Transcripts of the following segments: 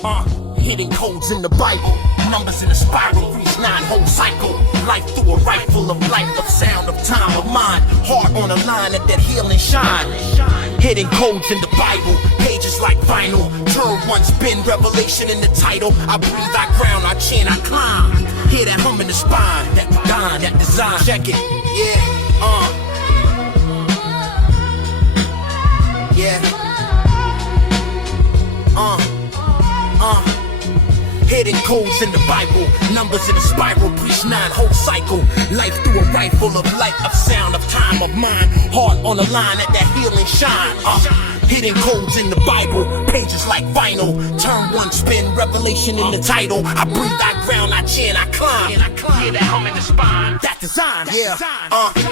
Hidden codes in the Bible, numbers in a spiral, reach 9 whole cycle. Life through a rifle of light, of sound, of time, of mind. Heart on a line, let that healing shine. Hidden codes in the Bible, pages like vinyl. Turn one, spin, revelation in the title. I breathe, I ground, I chant, I climb. Hear that hum in the spine, that design, that design. Check it, Hidden codes in the Bible, numbers in a spiral, breach 9 whole cycle. Life through a rifle of light, of sound, of time, of mind. Heart on the line, let that healing shine. Hidden codes in the Bible, pages like vinyl. Turn one, spin, revelation in the title. I breathe, I ground, I chant, I climb. Hear that hum in the spine, that design.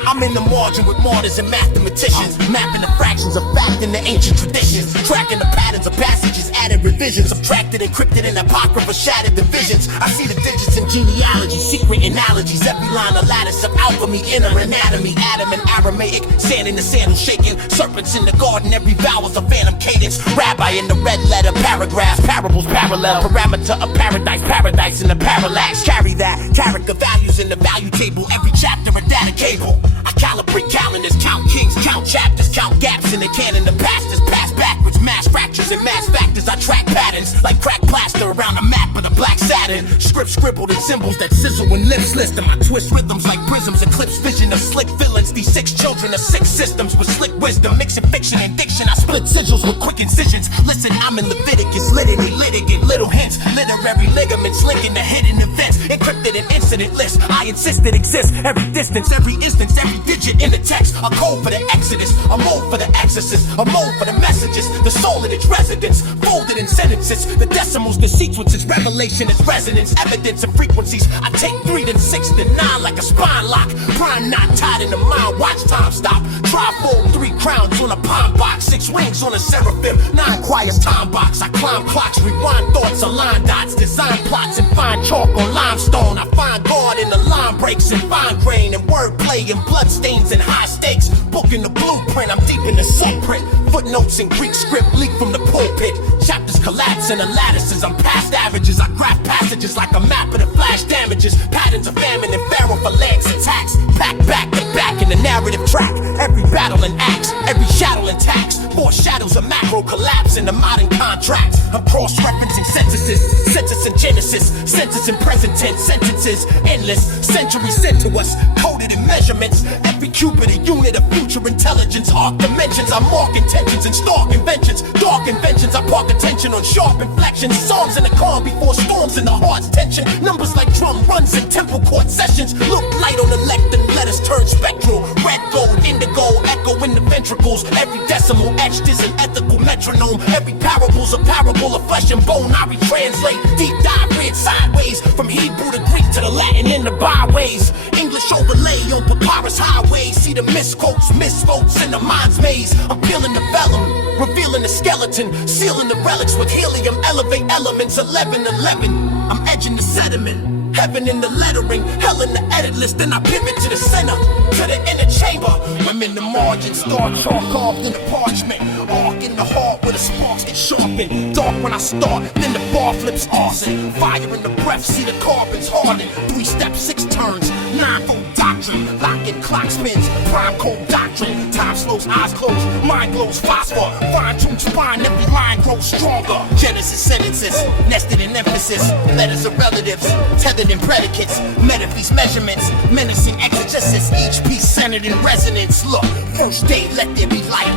I'm in the margin with martyrs and mathematicians, mapping the fractions of fact in the ancient traditions, tracking the patterns of passages, added revisions, subtracted, encrypted, and apocrypha shattered divisions. I see the digits in genealogy, secret analogies. Every line a lattice of alchemy, inner anatomy. Adam and Aramaic, sand in the sandal shaking. Serpents in the garden, every vowel's a phantom cadence. Rabbi in the red letter paragraphs, parables parallel. Parameter of paradise, paradise in the parallax. Carry that, character values in the value table. Every chapter a data cable. I calibrate calendars, count kings, count chapters, count gaps in the canon. The past is passed backwards, mass fractures and mass factors. I track patterns like cracked plaster around a map of the black Saturn. Script scribbled in symbols that sizzle when lips list. And my twist rhythms like prisms, eclipse vision of slick villains. These 6 children of 6 systems with slick wisdom, mixing fiction and diction. I split sigils with quick incisions. Listen, I'm in Leviticus, literally litigate little hints. Literary ligaments linking the hidden events. Encrypted in incident list. I insist it exists. Every distance, every instance, every digit in the text. A code for the exodus, a mode for the exorcist, a mode for the messages. The soul in its residence, folded in sentences. The decimals, the sequences, revelation is resonance, evidence of frequencies. I take 3 then 6 then 9 like a spine lock. Prime knot tied in the mind, watch time stop. Trifold, 3 crowns on a palm box, 6 wings on a seraphim, 9 choirs time box. I climb clocks, rewind thoughts, align dots, design plots, and find chalk on limestone. I find God in the line breaks and fine grain and wordplay and bloodstains and high stakes. Book in the blueprint, I'm deep in the subprint. Footnotes in Greek script leak from the pulpit. Chapters collapse in the lattices. I'm past averages. I graph passages like a map of the flash damages. Patterns of famine and pharaoh for lance attacks. Back to back in the narrative track. Every battle and axe, every shadow and tax. Foreshadows a macro collapse in the modern contracts. I'm cross-referencing censuses, census and genesis, census and present tense sentences, endless centuries sent to us, coded in measurements. Every cubit a unit of future intelligence, arc dimensions. I mark intentions and stalk inventions, dark inventions. I park attention on sharp inflections, songs in the calm before storms in the heart's tension. Numbers like drum runs and temple court sessions. Look light on the lectern, let us turn spectral. Red gold, indigo, echo in the ventricles. Every decimal etched is an ethical metronome. Every parable's a parable of flesh and bone. I retranslate, deep dive, read sideways. From Hebrew to Greek to the Latin in the byways. English overlay on papyrus highways. See the misquotes, misvotes in the mind's maze. I'm peeling the vellum, revealing the skeleton, sealing the relics with helium. Elevate elements, 11:11. I'm edging the sediment. Heaven in the lettering, hell in the edit list. Then I pivot to the center, to the inner chamber. I'm in the margin, star chalk carved in the parchment. Arc in the heart where the sparks get sharpened. Dark when I start, then the bar flips arson. Fire in the breath, see the carbons harden. 3 steps, 6 turns, 9-fold doctrine. Locking clock spins, prime code doctrine. Time slows, eyes closed, mind glows, phosphor. Fine-tuned spine, every line grows stronger. Genesis sentences, nested in emphasis. Letters of relatives, tethered in predicates. Metaphys measurements, menacing exegesis. Each piece centered in resonance. Look, first day, let there be light.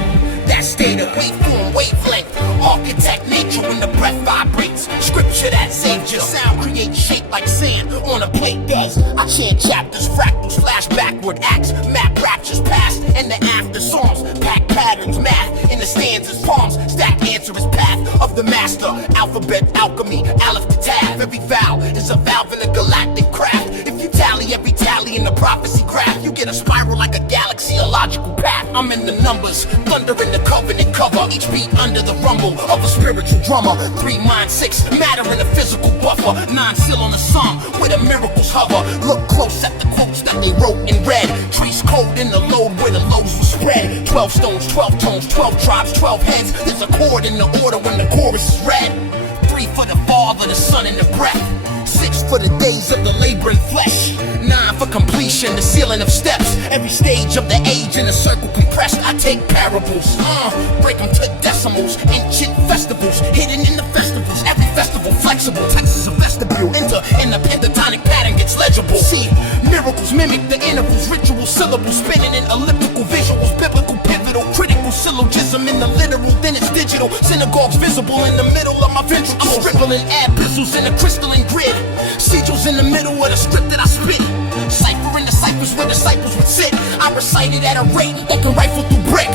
That state of waveform, wavelength. Architect nature when the breath vibrates. Scripture that saved your sound creates shape like sand on a plate does. I chant chapters, fractals, flash backward acts. Map raptures past and the after songs. Pack patterns, math in the stanzas, palms. Stack answer is path of the master. Alphabet, alchemy, aleph to tab. Every vowel is a valve in a galactic craft. If you tally every tally in the prophecy craft, you get a spiral like a galaxy, a logical path. I'm in the numbers, thunder in the covenant cover. Each beat under the rumble of a spiritual drummer. 3 mind 6, matter in a physical buffer. 9 still on the sum, where the miracles hover. Look close at the quotes that they wrote in red. Trace code in the load where the loads were spread. 12 stones, 12 tones, 12 tribes, 12 heads. There's a chord in the order when the chorus is read. 3 for the progression, the ceiling of steps. Every stage of the age in a circle compressed. I take parables, break them to decimals. Ancient festivals, hidden in the festivals. Every festival flexible, Texas a vestibule. Enter in the pentatonic pattern gets legible. See, miracles mimic the intervals, ritual syllables, spinning in elliptical visuals, biblical pivotal, critical syllogism in the literal, then it's digital. Synagogues visible in the middle of my ventricles. I'm scribbling epistles in a crystalline grid. Sigils in the middle of the script that I spit. Ciphering the ciphers where disciples would sit. I recite it at a rate that can rifle through brick.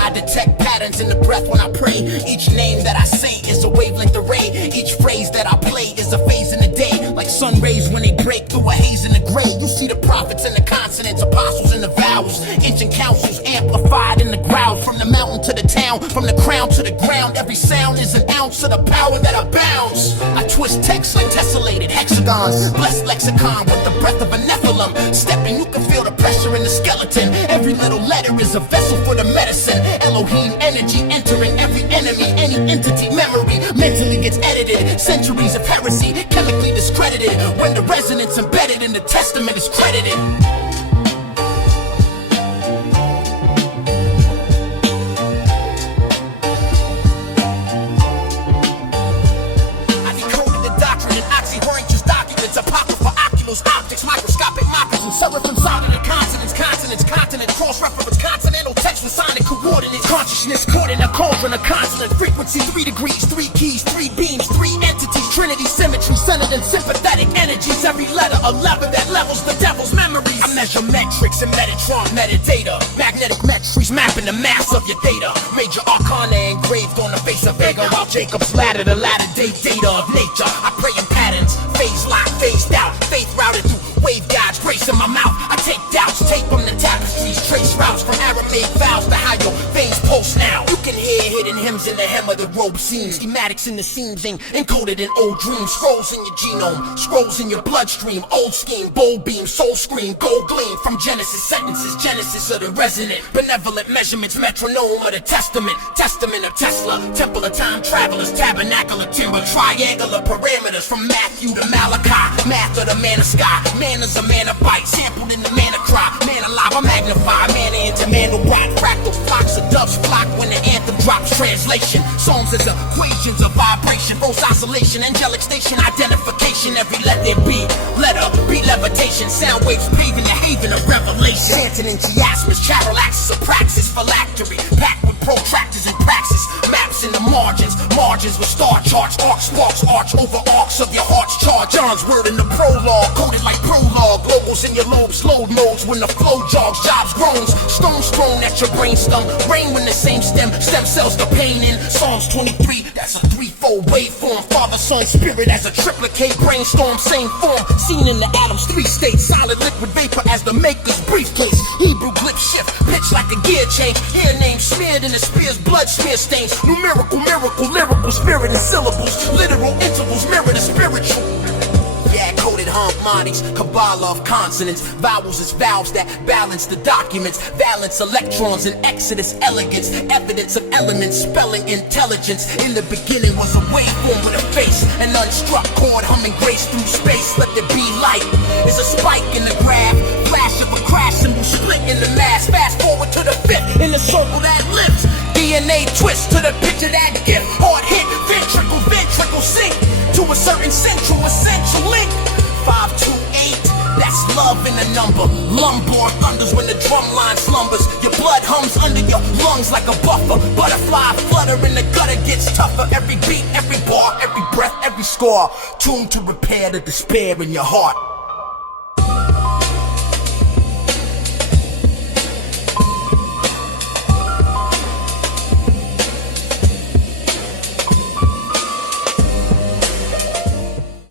I detect patterns in the breath when I pray. Each name that I say is a wavelength array. Each phrase that I play is a phase in the day. Like sun rays when they break through a haze in the gray. You see the prophets and the consonants, apostles and the vowels. Ancient councils amplified in the ground. From the mountain to the town, from the crown to the ground. Every sound is an ounce of the power that abounds. I twist text like tessellated hexagons. Blessed lexicon with the breath of a Nephilim. Stepping, you can feel the pressure in the skeleton. Every little letter is a vessel for the medicine. Elohim energy entering every enemy. Any entity memory mentally gets edited. Centuries of heresy chemically discredited. When the resonance embedded in the testament is credited. Apocryphal oculus optics, microscopic mockers, and seraphim sonnet consonants, consonants, continent, cross-reference, continental text with sonic coordinates, consciousness caught in a cauldron of consonant frequency, 3 degrees, 3 keys, 3 beams, 3 entities, trinity, symmetry, centered in sympathetic energies, every letter a lever that levels the devil's memories. I measure metrics and Metatron metadata, magnetic metrics mapping the mass of your data, major arcana engraved on the face of Vega, while Jacob's ladder, the latter day data of nature. I pray in patterns, phase lock, phased out, faith routed through wave guides, grace in my mouth. I take doubts, tape on the tapestries, trace routes from Aramaic vows to how your veins pulse now. You can hear hidden hymns in the hem of the robe seams, schematics in the seams encoded in old dreams, scrolls in your genome, scrolls in your bloodstream, old scheme, bold beam, soul scream, gold gleam from Genesis sentences, genesis of the resonant, benevolent measurements, metronome of the testament, testament of Tesla, temple of time travelers, tabernacle of timber, triangular parameters from Matthew to Malachi, math of the man of sky, man is a man of bite, sampled in the man of cry, man alive, I magnify, man into man of rock, fractal flocks of doves flock when the anthem drops, translation, songs as equations of vibration, false oscillation, angelic station, identification, every let there be, letter, beat levitation, sound waves paving the haven of revelation, chanting in chiasmus, chiral axis of praxis, phylactery, packed with protractors and praxis, maps in the margins, margins with star charts, arc sparks, arch over arcs of your heart's charge, John's word in the prologue, coded like prologue, logos in your lobes, load modes when the flow jogs, jobs groans, stones thrown at your brainstem, rain when the same stem cells the pain in, Psalms 23, that's a threefold waveform, Father, Son, Spirit as a triplicate brainstorm, same form, seen in the atoms, 3 states, solid liquid vapor as the maker's briefcase, Hebrew grip shift, pitch like a gear change, hair name smeared in the spear's blood smear stains, numerical, miracle, lyrical, spirit and syllables, literal intervals, mirror the spiritual. Yeah, coded harmonics, Kabbalah of consonants, vowels as valves that balance the documents, valence electrons in exodus, elegance, evidence of elements, spelling intelligence. In the beginning was a waveform with a face, an unstruck chord humming grace through space. Let there be light. Is a spike in the graph, flash of a crash symbol split in the mass. Fast forward to the fifth in the circle that lives. DNA twist to the picture that gift. Hard hit, ventricle sync to a certain central essential link. 528, that's love in a number. Lumbar thunders when the drum line slumbers. Your blood hums under your lungs like a buffer. Butterfly flutter in the gutter gets tougher. Every beat, every bar, every breath, every score, tuned to repair the despair in your heart.